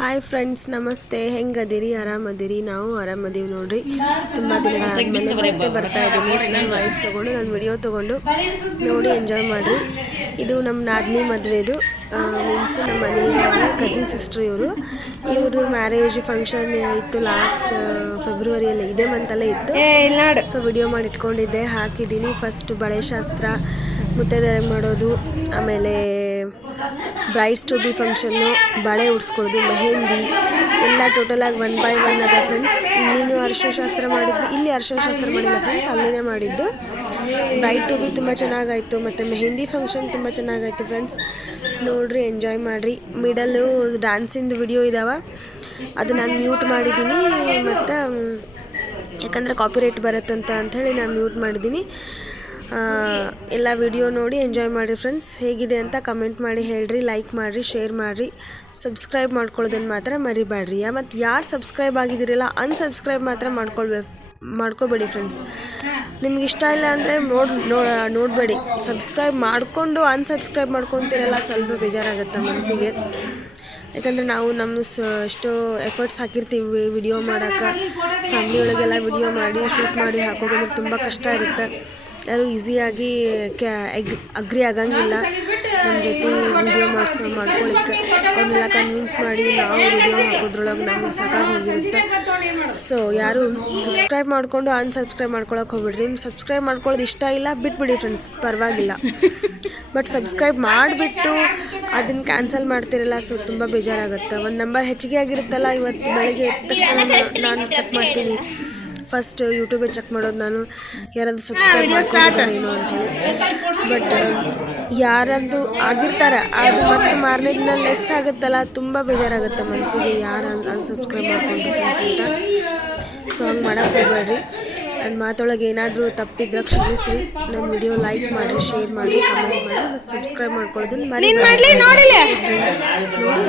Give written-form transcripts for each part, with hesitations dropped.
Hi friends, ನಮಸ್ತೆ. ಹೆಂಗದಿರಿ? ಆರಾಮದಿರಿ? ನಾವು ಆರಾಮದೀವಿ ನೋಡ್ರಿ. ತುಂಬ ದಿನಗಳಾದ್ಮೇಲೆ ಮತ್ತೆ ಬರ್ತಾ ಇದ್ದೀನಿ. ನನ್ನ ವಾಯ್ಸ್ ತೊಗೊಂಡು, ನನ್ನ ವಿಡಿಯೋ ತೊಗೊಂಡು ನೋಡಿ ಎಂಜಾಯ್ ಮಾಡಿರಿ. ಇದು ನಮ್ಮ ನಾದಿನಿ ಮದುವೆದು ಮೀನ್ಸ್ ನಮ್ಮ ಮನೆಯವರ ಕಸಿನ್ ಸಿಸ್ಟ್ರ್ ಇವ್ರದ್ದು ಮ್ಯಾರೇಜ್ ಫಂಕ್ಷನ್ ಇತ್ತು ಲಾಸ್ಟ್ ಫೆಬ್ರವರಿಯಲ್ಲಿ, ಇದೇ ಮಂತಲ್ಲೇ ಇತ್ತು. ಸೊ ವಿಡಿಯೋ ಮಾಡಿ ಇಟ್ಕೊಂಡಿದ್ದೆ, ಹಾಕಿದ್ದೀನಿ. ಫಸ್ಟ್ ಬಳೆ ಶಾಸ್ತ್ರ, ಮುತ್ತೈದೆಯರಿಗೆ ಮಾಡೋದು, ಆಮೇಲೆ ಬ್ರೈಡ್ಸ್ ಟು ಬಿ ಫಂಕ್ಷನ್ನು, ಬಳೆ ಉಡ್ಸ್ಕೊಳ್ಳೋದು, ಮೆಹಂದಿ ಎಲ್ಲ ಟೋಟಲಾಗಿ 1 by 1 ಅದ ಫ್ರೆಂಡ್ಸ್. ಇಲ್ಲಿನೂ ಅರಿಶಿನ ಶಾಸ್ತ್ರ ಮಾಡಿದ್ವಿ, ಇಲ್ಲಿ ಅರಿಶಿನ ಶಾಸ್ತ್ರ ಮಾಡಿಲ್ಲ ಫ್ರೆಂಡ್ಸ್, ಅಲ್ಲಿನೇ ಮಾಡಿದ್ದು. ಬ್ರೈಡ್ ಟು ಬಿ ತುಂಬ ಚೆನ್ನಾಗಾಯಿತು, ಮತ್ತು ಮೆಹಂದಿ ಫಂಕ್ಷನ್ ತುಂಬ ಚೆನ್ನಾಗಾಯಿತು ಫ್ರೆಂಡ್ಸ್. ನೋಡಿರಿ, ಎಂಜಾಯ್ ಮಾಡಿರಿ. ಮಿಡಲ್ಲು ಡ್ಯಾನ್ಸಿಂದು ವಿಡಿಯೋ ಇದ್ದಾವೆ, ಅದು ನಾನು ಮ್ಯೂಟ್ ಮಾಡಿದ್ದೀನಿ. ಮತ್ತು ಯಾಕಂದರೆ ಕಾಪಿರೈಟ್ ಬರುತ್ತಂತ ಅಂಥೇಳಿ ನಾನು ಮ್ಯೂಟ್ ಮಾಡಿದ್ದೀನಿ. ಎಲ್ಲ ವಿಡಿಯೋ ನೋಡಿ ಎಂಜಾಯ್ ಮಾಡಿರಿ ಫ್ರೆಂಡ್ಸ್. ಹೇಗಿದೆ ಅಂತ ಕಮೆಂಟ್ ಮಾಡಿ ಹೇಳ್ರಿ, ಲೈಕ್ ಮಾಡಿರಿ, ಶೇರ್ ಮಾಡಿರಿ, ಸಬ್ಸ್ಕ್ರೈಬ್ ಮಾಡ್ಕೊಳ್ಳೋದನ್ನು ಮಾತ್ರ ಮರಿಬೇಡ್ರಿ. ಮತ್ತು ಯಾರು ಸಬ್ಸ್ಕ್ರೈಬ್ ಆಗಿದ್ದೀರಲ್ಲ ಅನ್ಸಬ್ಸ್ಕ್ರೈಬ್ ಮಾತ್ರ ಮಾಡ್ಕೋಬೇಡಿ ಫ್ರೆಂಡ್ಸ್. ನಿಮ್ಗೆ ಇಷ್ಟ ಇಲ್ಲ ಅಂದರೆ ನೋಡಬೇಡಿ. ಸಬ್ಸ್ಕ್ರೈಬ್ ಮಾಡಿಕೊಂಡು ಅನ್ಸಬ್ಸ್ಕ್ರೈಬ್ ಮಾಡ್ಕೊತೀರಲ್ಲ, ಸ್ವಲ್ಪ ಬೇಜಾರಾಗುತ್ತೆ ಮನಸ್ಸಿಗೆ. ಯಾಕಂದರೆ ನಾವು ನಮ್ಮ ಎಷ್ಟೋ ಎಫರ್ಟ್ಸ್ ಹಾಕಿರ್ತೀವಿ ವಿಡಿಯೋ ಮಾಡೋಕ್ಕೆ. ಫ್ಯಾಮಿಲಿ ಒಳಗೆಲ್ಲ ವಿಡಿಯೋ ಮಾಡಿ ಶೂಟ್ ಮಾಡಿ ಹಾಕೋದಂದ್ರೆ ತುಂಬ ಕಷ್ಟ ಇರುತ್ತೆ. ಯಾರು ಈಸಿಯಾಗಿ ಅಗ್ರಿ ಆಗಂಗಿಲ್ಲ ನಮ್ಮ ಜೊತೆ ವಿಡಿಯೋ ಮಾಡ್ಕೊಳ್ಳಿಕ್ಕೆ. ಅವನ್ನೆಲ್ಲ ಕನ್ವಿನ್ಸ್ ಮಾಡಿ ನಾವು ವಿಡಿಯೋ ಹಾಕೋದ್ರೊಳಗೆ ನಮ್ಗೆ ಸಾಕಾಗಿ ಹೋಗಿರುತ್ತೆ. ಸೊ ಯಾರು ಸಬ್ಸ್ಕ್ರೈಬ್ ಮಾಡಿಕೊಂಡು ಅನ್ಸಬ್ಸ್ಕ್ರೈಬ್ ಮಾಡ್ಕೊಳಕ್ಕೆ ಹೋಗ್ಬಿಡ್ರಿ. ನಿಮ್ಗೆ ಸಬ್ಸ್ಕ್ರೈಬ್ ಮಾಡ್ಕೊಳ್ಳೋದು ಇಷ್ಟ ಇಲ್ಲ ಬಿಟ್ಬಿಡಿ ಫ್ರೆಂಡ್ಸ್, ಪರವಾಗಿಲ್ಲ. ಬಟ್ ಸಬ್ಸ್ಕ್ರೈಬ್ ಮಾಡಿಬಿಟ್ಟು ಅದನ್ನು ಕ್ಯಾನ್ಸಲ್ ಮಾಡ್ತಿರಲ್ಲ, ಸೊ ತುಂಬ ಬೇಜಾರಾಗುತ್ತೆ. ಒಂದು ನಂಬರ್ ಹೆಚ್ಚಿಗೆ ಆಗಿರುತ್ತಲ್ಲ, ಇವತ್ತು ಬೆಳಗ್ಗೆ ಎದ್ದ ತಕ್ಷಣ ನಾನು ಚೆಕ್ ಮಾಡ್ತೀನಿ. ಫಸ್ಟ್ ಯೂಟ್ಯೂಬೇ ಚೆಕ್ ಮಾಡೋದು ನಾನು, ಯಾರಾದರೂ ಸಬ್ಸ್ಕ್ರೈಬ್ ಮಾಡ್ಕೊಂಡಿದ್ದಾರೇನೋ ಅಂಥೇಳಿ. ಬಟ್ ಯಾರಂದು ಆಗಿರ್ತಾರೆ, ಅದು ಮತ್ತೆ ಮಾರನೇ ದಿನ ಲೆಸ್ ಆಗುತ್ತಲ್ಲ, ತುಂಬ ಬೇಜಾರಾಗುತ್ತೆ ಮನಸ್ಸಿಗೆ, ಯಾರು ಅನ್ಸಬ್ಸ್ಕ್ರೈಬ್ ಮಾಡ್ಕೊಂಡು ಫ್ರೆಂಡ್ಸ್ ಅಂತ. ಸೊ ಹಂಗೆ ಮಾಡೋಕ್ಕೆ ಹೋಗ್ಬೇಡ್ರಿ. ನನ್ನ ಮಾತೊಳಗೆ ಏನಾದರೂ ತಪ್ಪಿದ್ರೆ ಕ್ಷಮಿಸ್ರಿ. ನನ್ನ ವಿಡಿಯೋ ಲೈಕ್ ಮಾಡಿರಿ, ಶೇರ್ ಮಾಡಿರಿ, ಕಮೆಂಟ್ ಮಾಡಿ, ಮತ್ತು ಸಬ್ಸ್ಕ್ರೈಬ್ ಮಾಡ್ಕೊಳ್ಳೋದನ್ನು ಮರಿಬೇಡಿ ಫ್ರೆಂಡ್ಸ್. ನೋಡಿ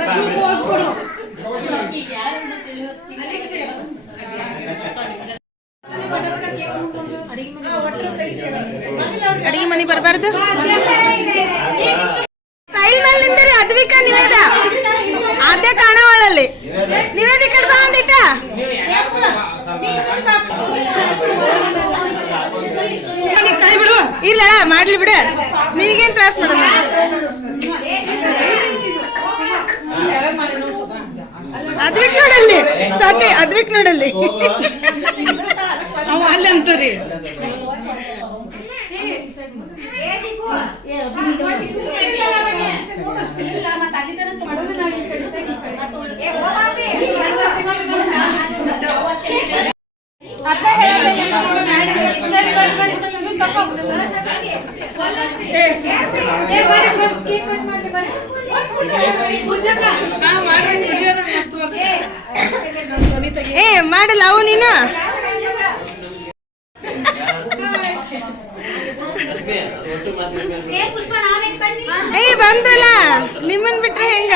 ಅಡಿಗೆ ಮನೆ ಬರಬಾರ್ದು. ಸ್ಟೈಲ್ ಮೇಲೆ ನಿಂತಿರಿ. ಅದ್ವಿಕ ನಿವೇದ ಅದೇ ಕಾಣವಳಲ್ಲಿ. ನಿವೇದ ಕಡೆ ಬಂದಿಟ್ಟ ಕೈ ಬಿಡು. ಇಲ್ಲ ಮಾಡ್ಲಿ ಬಿಡ, ನಿನಗೇನ್ ತ್ರಾಸ ಮಾಡೋಣ. ಅದ್ವಿಕ್ ನೋಡಲ್ಲಿ, ಸಾಧ್ಯ ಅದ್ವಿಕ್ ನೋಡಲ್ಲಿ ಅಲ್ಲಿ ಅಂತಾರಿ. ಮಾಡಲ್ಲ ಅವು ನೀನು. ಬಂದಲ್ಲ, ನಿಮ್ಮನ್ ಬಿಟ್ರೆ ಹೆಂಗ?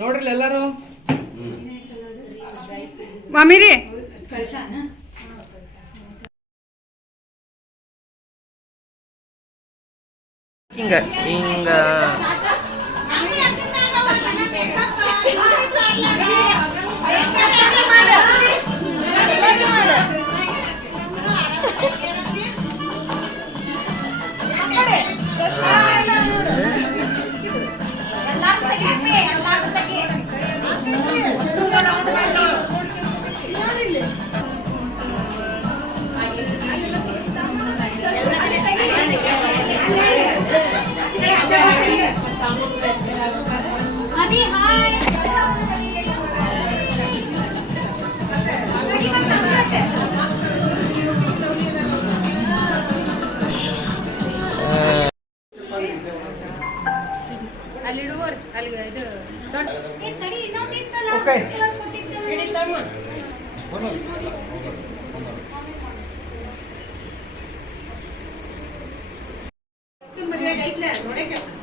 ನೋಡ್ರಿ ಎಲ್ಲಾರು ಮಾಮಿರಿ ಹಿಂಗ ಹಿಂಗ ಹೇಳ್ತೀನಿ